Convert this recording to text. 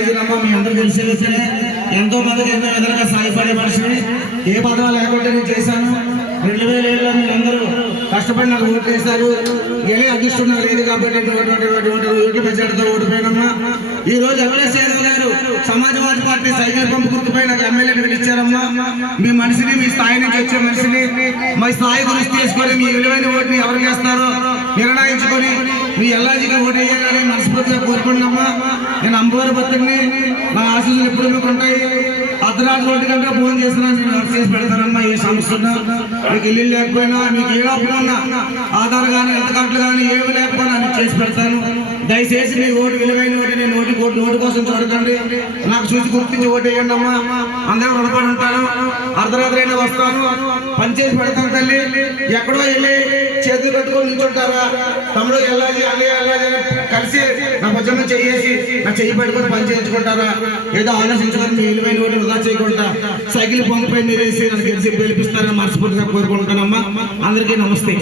ఎల్ఐజీనమ్మ మీ అందరూ తెలిసి ఎంతో మందికి ఎన్నో విధాలుగా సాయపడే మనిషిని ఏ పదవి లేకుండా నేను చేశాను. 2007లో మీరు అందరూ కష్టపడి నాకు ఓటు వేశారు. గెలి అదృష్టం నాకు లేదు కాబట్టి ఓటు మెజార్టీతో ఓడిపోయినమ్మా. ఈ రోజు ఎమ్మెల్యే యాదవ్ గారు సమాజ్వాదీ పార్టీ సైకిల్ పంపు గుర్తుపై నాకు ఎమ్మెల్యేని పిలిచారమ్మా. మీ మనిషిని, మీ స్థాయి నుంచి వచ్చే మనిషిని మా స్థాయి గురించి తీసుకొని మీ విలువైన ఓటుని ఎవరు చేస్తారో నిర్ణయించుకొని మీ ఎల్ఐజీకి ఓటు వేయాలని మనస్ఫూర్తిగా కోరుకుంటున్నామ్మా. నేను అమ్మవారి భక్తుడిని, నా ఆశీస్సులు ఎప్పుడు మీకు ఉంటాయి. అర్ధరాత్రి 1 గంటగా ఫోన్ చేసినా నేను వర్క్ చేసి పెడతానమ్మా. ఏ సమస్య ఉన్నా, మీకు ఇల్లు లేకపోయినా, మీకు ఏ అప్పులు ఉన్నా, ఆధార్ కానీ హెల్త్ కార్డులు కానీ ఏమి లేకపోయినా నేను చేసి పెడతాను. దయచేసి మీ ఓటు విలువైన ఓటు నేను నోటు కోసం చూడకండి. నాకు చూసి గుర్తించి ఓటు వేయండి అమ్మా. అందరూ రుణపడి ఉంటాను. అర్ధరాత్రి అయినా వస్తాను, పనిచేసి పెడతాను తల్లి. ఎక్కడో వెళ్ళి చేతులు కట్టుకొని నిల్చుంటారా? తమ్ముడు వెళ్ళాలి కలిసి నా భుజం చేసి నా చెయ్యి పెట్టుకొని పని చేయించుకుంటారా? ఏదో ఆలోచించుకొని మీ విలువైన ఓటు వృధా చేయకుండా సైకిల్ పంపై మీరు వేసి నన్ను గెలిచి గెలిపిస్తారని మనస్ఫూర్తిగా కోరుకుంటానమ్మా. అందరికీ నమస్తే.